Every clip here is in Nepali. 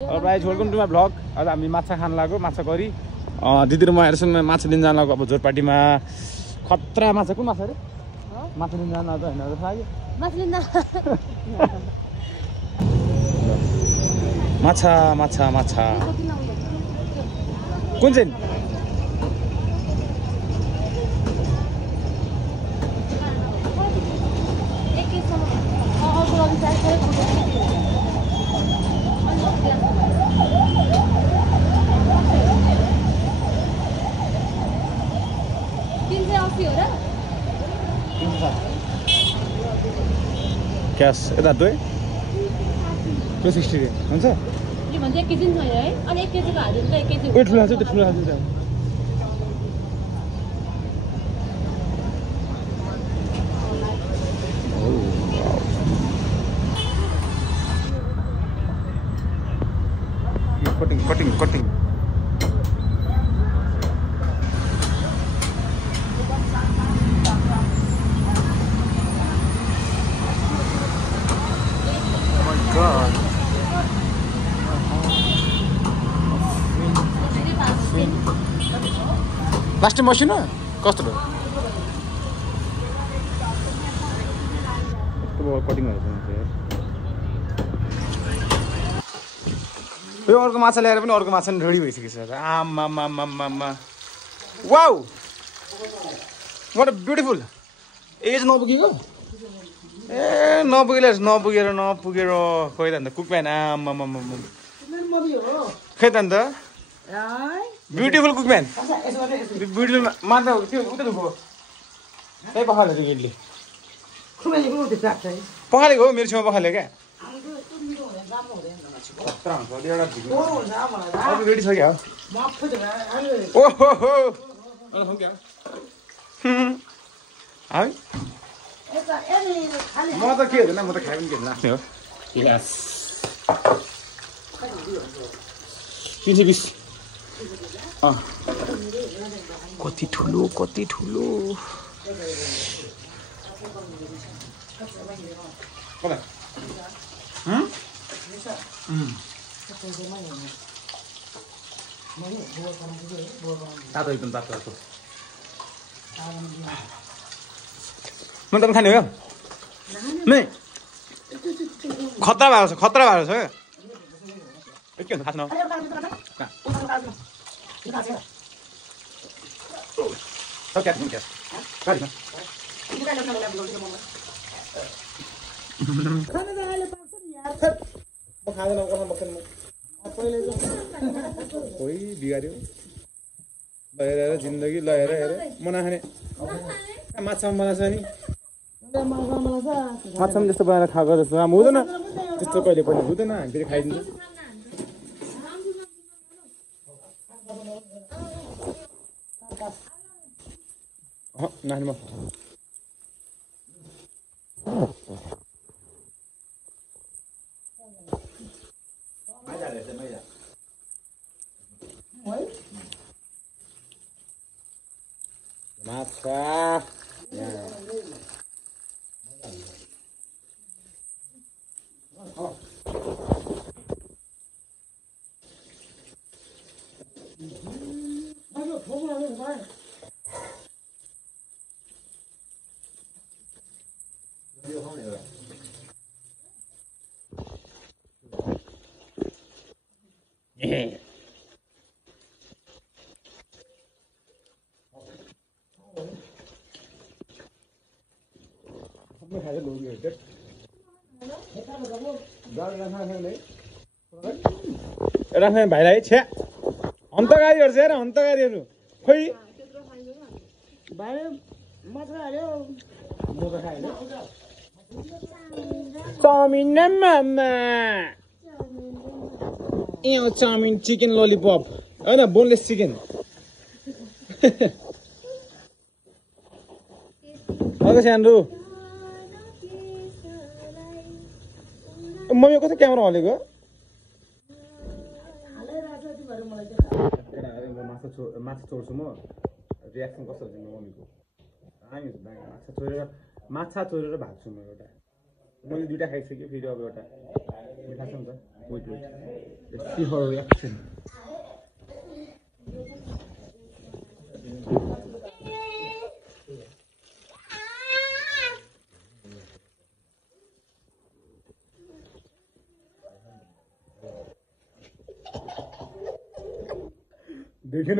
Guys welcome to my vlog. आज हामी माछा खान लाग्यो, माछा करी। दिदी र म हेरसँग माछा लिन जान लाग्यो। अब झोटपाटीमा खतरा माछा, कुन माछा रे? माछा लिन जान लाग्यो हैन जस्तो लाग्यो। माछा माछा माछा कुन चाहिँ? क्यास यता 2 260 हुन्छ। यो भन्छ 1 केजी छैन है, अनि 1 केजीको हाल्दिनु त 1 केजी। ओ ठुलो हाल्छु, त्यो ठुलो हाल्छु त। कटिङ कटिङ कटिङ लास्ट मसिनो कस्तो भयो? कटिङहरू यो अर्को माछा ल्याएर पनि अर्को माछा पनि रेडी भइसकेको छ। आमा वाउ वाट ब्युटिफुल। एज नपुगेको ए नपुगेर खोइ त अन्त कुकम्यान। आमा खै त अन्त ब्युटिफुल कुकम्यान। ब्युटिफुल माछा त्यो उता दुखो त्यही पखालेको गेटले पखालेको हो। मेरो छेउमा पखाल्यो क्या। रेडी छ क्या? ओहो म त के हुँदैन, म त खाइ पनि के हुँदैन आफ्नै हो। 320 कति ठुलो कति ठुलो। तातो एकदम तातो तातो। म त खाने हो नै। खतरा भएको छ के हुन्छ खास न। कोही बिगार्यो हेर जिन्दगी ल हेर म नखाने माछा बनाएको छ नि। माछा पनि जस्तो बनाएर खाएको जस्तो राम्रो हुँदैन, त्यस्तो कहिले पनि हुँदैन। हामी फेरि खाइदिन्छ। नानी म माछा राख्ने भाइलाई छ्या हन्तगाडीहरू छ हेर, हन्तगाडीहरू खोइ चाउमिन मामा चाउमिन चिकन ललिपप होइन, बोनलेस चिकन। सानो मम्मी कस्तो क्यामेरा हलेको? माछा छोड्छु म, रियाक्सन कस्तो हुन्छ मम्मीको? माछा चोरेर भाग्छु म। एउटा मैले 2टा खाइसकेँ, फेरि अब एउटा मिठा छ नि त। Wait. Let's see her reaction. देखिन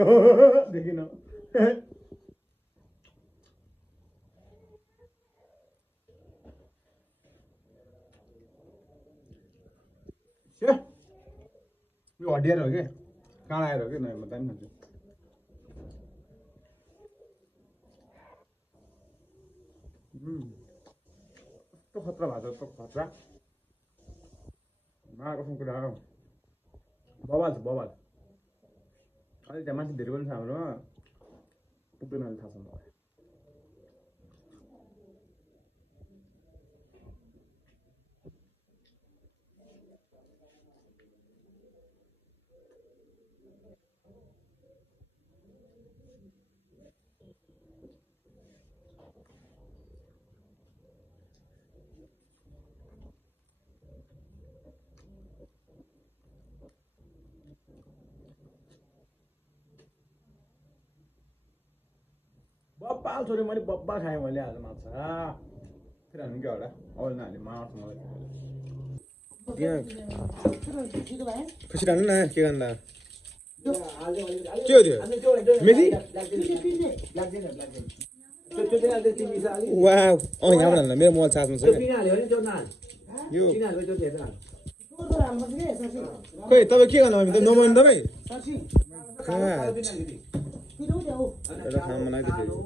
यो हड्डिएर हो कि काँडा आएर हो कि नयाँ बताए नि कस्तो खतरा भएको छ कस्तो खतरा कसम कुरा हो बवाल छ बवाल अहिले त्यहाँ मान्छे धेरै पनि छ हाम्रोमा पुग्दैन अहिले थाहा छ मलाई बब्बाल छोडेँ मैले बब्बाल खाएँ मैले आज माछा फेरि हामी क्या होला अरू नानीले मार्छ मलाई खसिरहनु न के गर्दा के हो त्यो मेथी वाउ यहाँबाट हाल्नु मेरो मोबाइल चार्जमा छ यो खोइ तपाईँ के गर्नु हामी त नमान्नु तपाईँ एउटा खाना बनाइदियो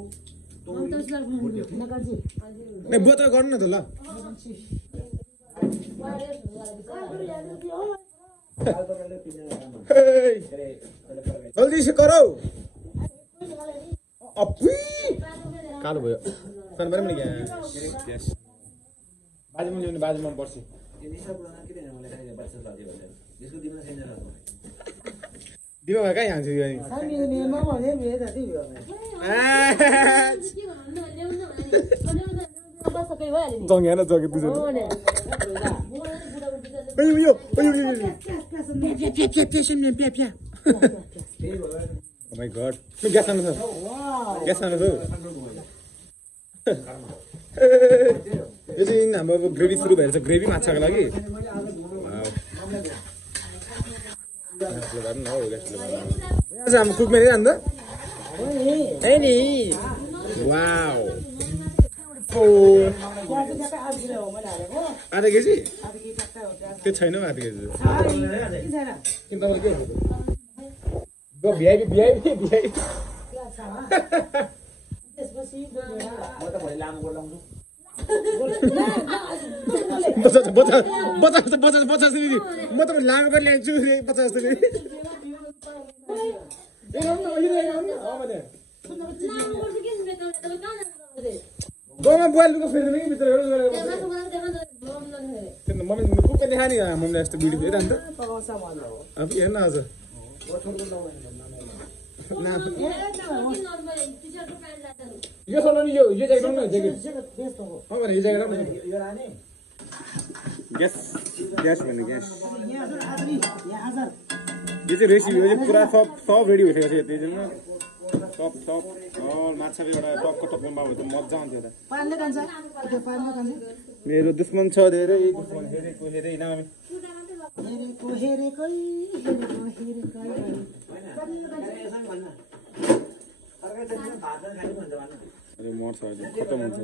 ए बुवा त गर्नु न त ल जल्दी से करो अपुई कालो भयो खानु पर्यो नि यस बाजेमा ल्याउने बाजेमा पर्छ दिमा भाइ कहाँ हान्छ यो जङ्ग्या न जगे बुझ्नु Oh my god. Guess on the Guess on the This is number of gravy through bells, a gravy matcha lagi. Wow. I'm cook me under. Any wow. Oh, ada gesi? Kita China ada gesi. Kita lagi. Go VIP. बच्चा नि म त लाग पनि ल्यान्छु 50 नि गोमा बोल लुको फेरि नि भित्र हेर्नु गरेर त्यो मम्मी कुक देखाए नि मम्मीले यस्तो भिडियो हेर अन्त अब हेर्न आज यो सोल्नु नि यो ज्याकेट न ज्याकेट हो भने यो ज्याकेट न यो लाने ग्यास भन्ने ग्यास यो चाहिँ रेसिपी हो पुरा सब रेडी भइसकेको छ त्यो चाहिँ सब माछा एउटा टकको टकमा भयो त मज्जा आउँथ्यो त मेरो दुश्मन छ धेरै दुश्मन हेरेको हेरै नामी अरे मर्छ अहिले खतम हुन्छ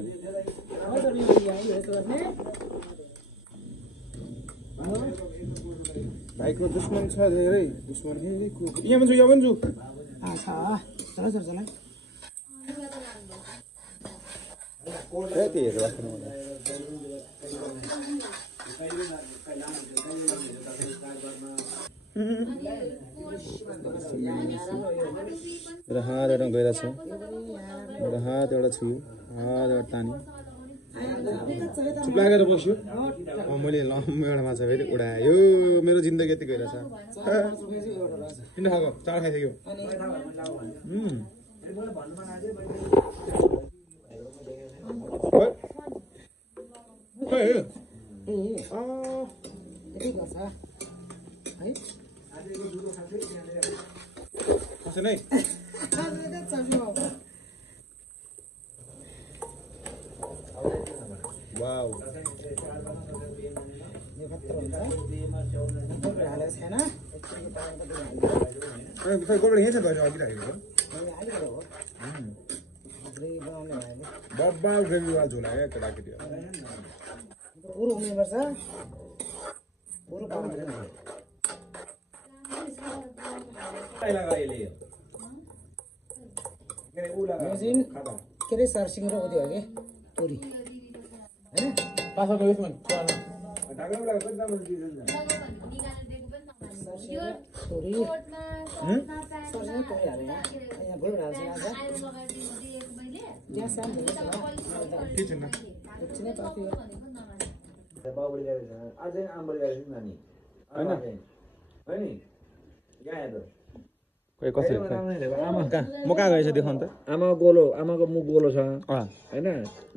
भाइको दुश्मन छ धेरै दुश्मन हेरेको यहाँ भन्छु त्यही हेरेर बस्नु मेरो हात एउटा गइरहेछ मेरो हात एउटा छुयो हात एउटा तानी चुप लागेर बस्यो मैले लम्बो एउटा माछा फेरि उडायो मेरो जिन्दगी यति गइरहेछ किन खाएको चाड खाइसक्यो कसै नै वाउ यो खतरा हुन्छ गोलबेड हालेको छैन खै गोलबेड यही छ त अघि राखेको अलिकति हो ग्रेभी बनाउने भयो बब्बा ग्रेभी वाला झोल आयो केटाकेटी पुरो हुनुपर्छ पुरो पाउनु के अरे सर्सिङ र उयो हो कि तोरी होइन पासाको यसमा तोरी सर्सिङ तोरी हाल्यो यहाँ गोलबेड हाल्छ ग्यास सानो के छैन एकछिनै कति हो बाबुले गरेछ अझै आमाले गरेछ नि नानी हैन हैन यहाँ हेर खोइ कसरी आमा कहाँ म कहाँ गएछ देखाउनु त आमाको गोलो आमाको मुख गोलो छ हैन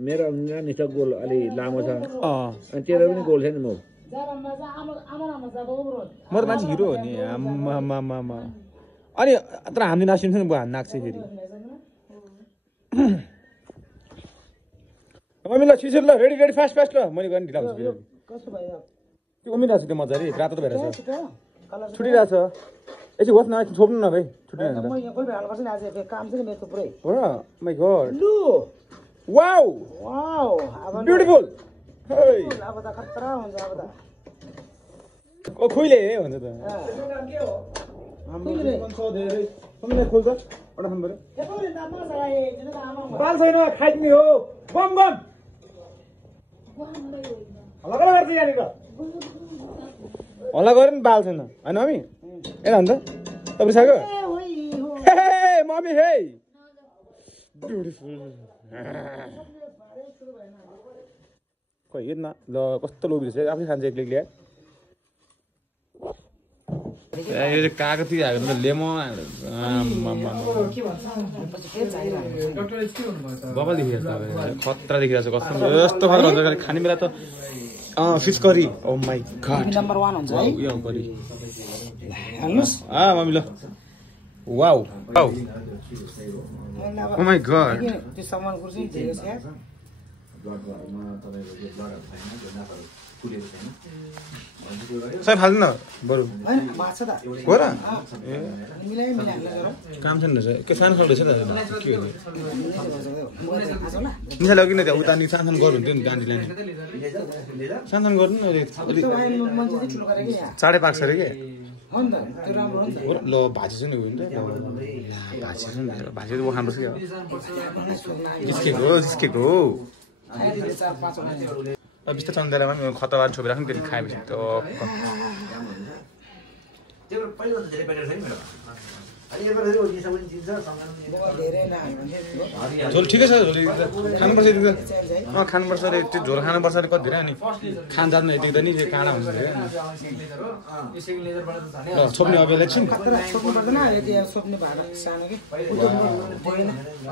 मेरो नानी छ गोलो अलि लामो छ अनि तेरो पनि गोल छ नि मुख म त मान्छे हिरो हो नि आमा अनि तर हामी नासिन्छ नि बुवा नाक्छ फेरि मम्मी ल छिटो ल रेडी रेडी फास्ट फास्ट ल मैले गर्ने ढिला हुन्छ फेरि कस्तो भयो त्यो उमिरहेको छु त्यो मजाले रातो त भइरहेछ छुटिरहेछ यसो होस् न छोप्नु न भाइ छुटिरहेछ म यहाँ गोलबेड हाल्नुपर्छ नि आज काम छ नि मेरो पुरै हो र माई गॉड लु वाउ वाउ अब ब्युटिफुल हे अब त खतरा हुन्छ अब त ओ खुइले भन्छ त हामीले मम्मीलाई खोल्छ एउटा खानु पर्यो यसले नाम नसराए जुन आमा बाल छैन खाइदिने हो बम बम हल्ला गर्छ यहाँनिर हल्ला गरे नि बाल छैन होइन मम्मी यता हुन्छ तपाईँ सक्यो हे मम्मी हे ब्युटिफुल खोइ हेर्न ल कस्तो लोभी रहेछ आफै खान्छ एक्लै एक्लै यो चाहिँ कागती हाल्नु लेमन बबल देखिरहेछ खतरा देखिरहेछ कस्तो यस्तो खतरा हुन्छ खाने बेला त fish curry oh my god number 1 हुन्छ है यो करी हाल्नुस् मम्मी ल wow wow oh my god त्यो सामान कुर्सी धेरै छ साइफ हाल्नु न बरु हैन माछा त हो र मिलाइ हाल्ला जरा काम छैन रहेछ के सानो खालको रहेछ त के हो आजला निसा लगिन त्यहाँ उता नि सानो गर्नु हुन्थ्यो नि गान्धी लाने सानो गर्नु न मान्छे चाहिँ ठुलो गरे कि यहाँ 5.5 अरे के हो नि त त्यो राम्रो हो नि त हो र ल भाजी चाहिँ हो नि त भाजी चाहिँ भाजी त खानुपर्छ क्या जिस्केको आइदिने 4-5 वटा बिस्तार चन्देलामा पनि खतवार छोपेर राख्नु त्यति खाएपछि त त्यो पहिलो भन्दा धेरै बेटर छ नि मेरो अनि एकबार फेरि ओली सबैले चिन्छ धेरै नहाल्नु झोल ठिकै छ झोल खानुपर्छ यति त खानुपर्छ अरे त्यो झोल खानुपर्छ अरे कति धेरै अनि खान जानु यति त नि काँडा हुन्छ अरे ल छोप्ने अब एकछिन छोप्नु पर्दैन यदि छोप्ने भाडा सानो के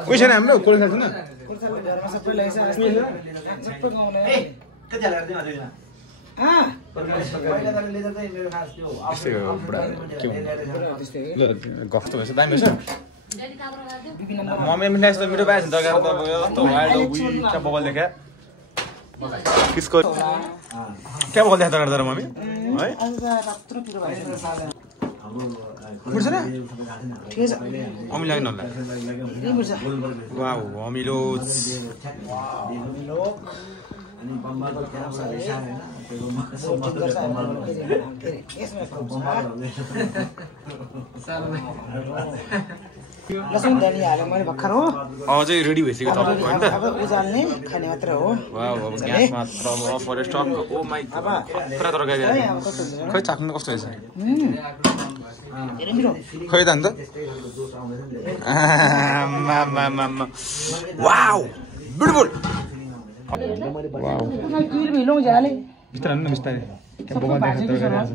कोही छैन हाम्रो कोही छैन कुर्ताले घरमा सबै ल्याइछ सबै गाउँले कति हालेर चाहिँ अझै पहिला त लेजर चाहिँ मेरो खास त्यो यस्तै हो बुढा के भन्नु ल गफ त भएछ दामी रहेछ मम्मी मिठाई त मिठो पाएछ नि तरकारी त यस्तो वाइल्ड क्या बबल देखा किसको क्या बबल देखा तरकारी तर मम्मी है बुझ्छ न ठिकै छ अमिलो लाग्यो नला वाउ अमिलो अनि बम्बाको त्यहाँ साले सानो लसुन धनिया हाल्यो मैले भर्खर हो अझै रेडी भइसक्यो तपाईको हैन त अब उजाल्ने खाने मात्र हो वाउ अब ग्यास मात्र अब फर स्टक ओ माइ गॉड खतरा तरकारी खै चाख्नु कस्तो रहेछ धेरै मिठो खै त अन्त वाउ ब्युटिफुल वाउ किल भिलौं जाले बिस्तारै न बिस्तारै बोमा देखा तरकारी आज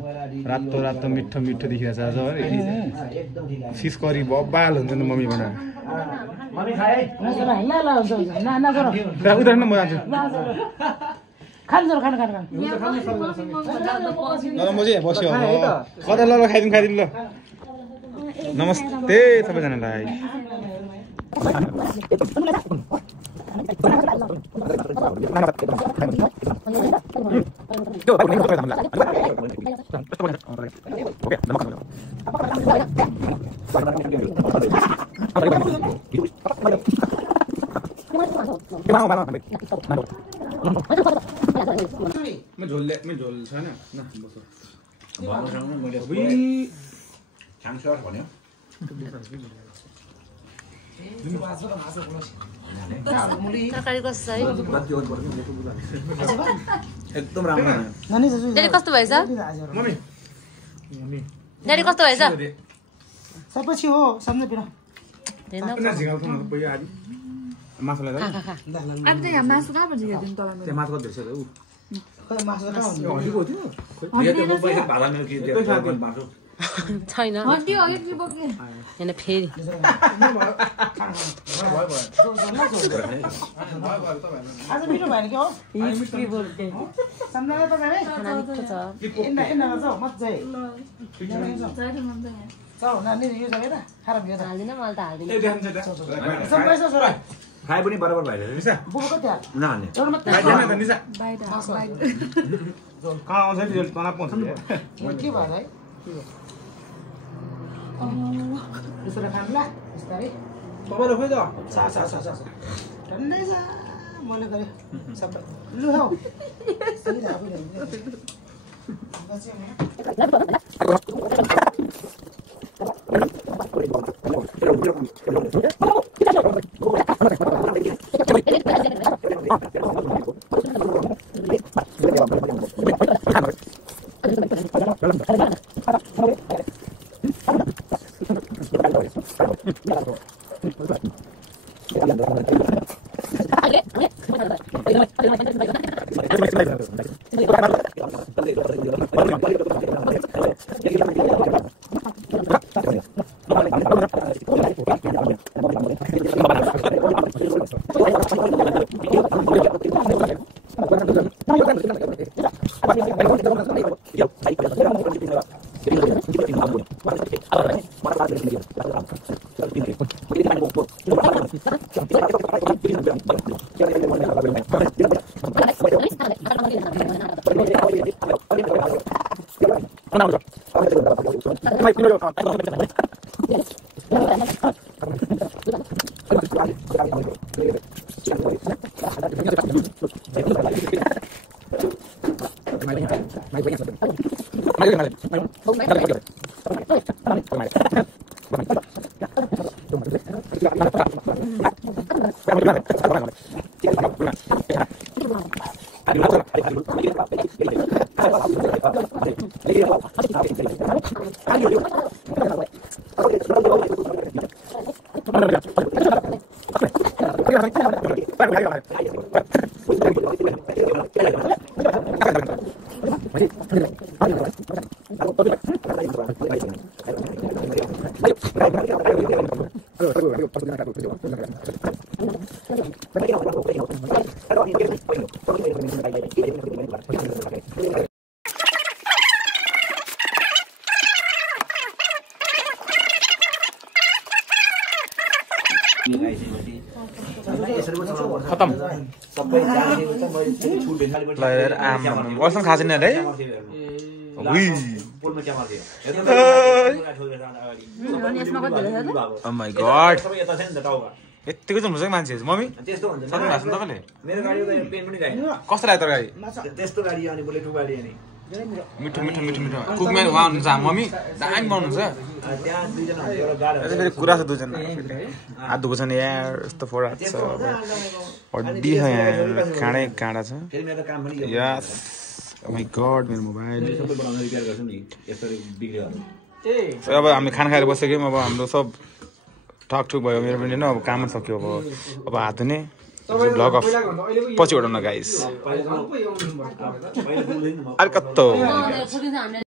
रातो रातो मिठो मिठो देखिरहेछ आज है फिस करी बबाल हुन्छ नि मम्मी बना नजर हैला ला हुन्छ ना ना गर उदाहरण म जान्छु खानु सर खानु खानु खानु नरम बजी बस्यो कता ल खाइदिउँ ल नमस्ते सबैजनालाई मैं झोल छैन न बस्छु तरकारी कस्तो छ है एकदम राम्रो ड्याडी कस्तो भएछ मम्मी ड्याडी कस्तो भएछ सबैपछि हो सम्झ पिरा अपना झिगाल खानु पयो आदि मासुलाई खा खा खा अब त यहाँ मासु कहाँ बजी हेर्दिनु तपाईँ त्यो मासुको धेरै छ उ खै मासु कहाँ हुन्छ हड्डीको थियो छैन हड्डी हो एक बोक्ने हैन फेरि आज मिठो भएन कि हो सम्झना तपाईँ खाना मिठो छ इन्ना गर्छ मज्जा चल नानी यो जग्गा त खाराप यो त हाल्दिन मलाई त हाल्दिन सबै छ छोरा खाए पनि बराबर भइरहेछ निसा बुबा कति हाल नहाल्ने एउटा मात्रै खाइदैन त निसा बाहिर कहाँ आउँछ नि तना पाउँछ नि के भयो है यसरी खानु ल बिस्तारै तपाईले खोइ त सा ठन्डै छ मैले गरे सबै लु हौ सही खतम ल आम वर्ष खाछ नि है ओ माय गॉड यतिको चाहिँ हुन्छ मान्छे मम्मी त्यस्तो हुन्छ सक्नु भएको छ तपाईले मेरो गाडीको त पेन पनि गाडी कस्तो लाग्यो तरकारी त्यस्तो गाडी अनि बुलेट गाडी अनि मिठो मिठो मिठो मिठो कुकम्यान उहाँ हुनुहुन्छ मम्मी दामी बनाउनुहुन्छ त्यहाँ दुईजना हुन्छ एउटा गाडी अझै फेरि कुरा छ दुईजना हात दुख्छ नि यार यस्तो फोर हात छ हड्डी छ यहाँ काँडै काँडा छ फेरि मेरो काम पनि यस ओ माय गॉड मेरो मोबाइल सबै बनाउन रिपेयर गर्छु नि यसरी बिग्रियो अब हामी खाना खाएर बसेको अब हाम्रो सब ठकठुक भयो मेरो पनि होइन अब काम सक्यो अब हात धुने ब्लग अफ पछि उठाउन गाइस अलिकत्तो